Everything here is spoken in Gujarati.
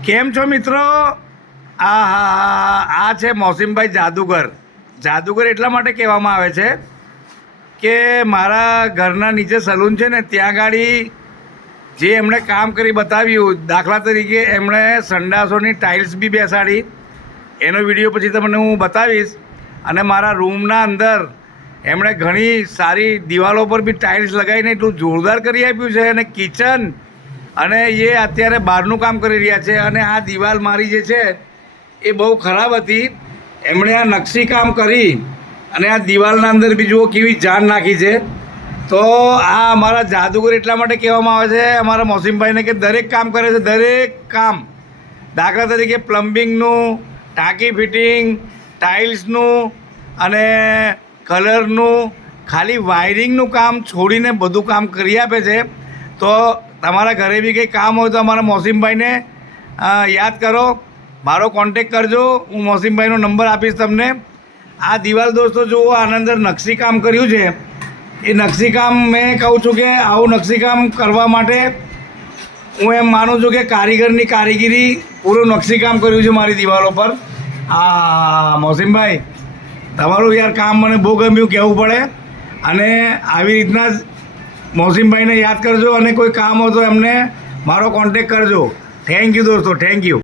કેમ છો મિત્રો? આ છે મોસીમભાઈ જાદુગર. જાદુગર એટલા માટે કહેવામાં આવે છે કે મારા ઘરના નીચે સલૂન છે ને ત્યાં ગાડી જે એમણે કામ કરી બતાવ્યું, દાખલા તરીકે એમણે સંડાસોની ટાઇલ્સ બી બેસાડી, એનો વિડીયો પછી તમને હું બતાવીશ. અને મારા રૂમના અંદર એમણે ઘણી સારી દિવાલો પર બી ટાઇલ્સ લગાવીને એટલું જોરદાર કરી આપ્યું છે. અને કિચન અને એ અત્યારે બહારનું કામ કરી રહ્યા છે. અને આ દિવાલ મારી જે છે એ બહુ ખરાબ હતી. એમણે આ નકશી કામ કરી અને આ દિવાલના અંદર બી જુઓ કેવી જાન નાખી છે. તો આ અમારા જાદુગર એટલા માટે કહેવામાં આવે છે અમારા મોસીમભાઈને કે દરેક કામ કરે છે, દરેક કામ. દાખલા તરીકે પ્લમ્બિંગનું, ટાંકી ફિટિંગ, ટાઇલ્સનું અને કલરનું, ખાલી વાયરિંગનું કામ છોડીને બધું કામ કરી આપે છે. તો તમારા ઘરે બી કંઈ કામ હોય તો અમારા મોસીમભાઈને યાદ કરો, મારો કોન્ટેક કરજો. હું મોસીમભાઈનો નંબર આપીશ તમને. આ દિવાલ દોસ્તો જુઓ, આના અંદર નકશી કામ કર્યું છે. એ નકશી કામ મેં કહું છું કે આવું નકશી કામ કરવા માટે હું એમ માનું છું કે કારીગરની કારીગરી, પૂરું નકશી કામ કર્યું છે મારી દિવાલો પર. મોસીમભાઈ, તમારું યાર કામ મને બહુ ગમ્યું, કહેવું પડે. અને આવી રીતના જ મોસીમભાઈને યાદ કરજો અને કોઈ કામ હોય તો એમને મારો કોન્ટેક કરજો. થેન્ક યુ દોસ્તો, થેન્ક યુ.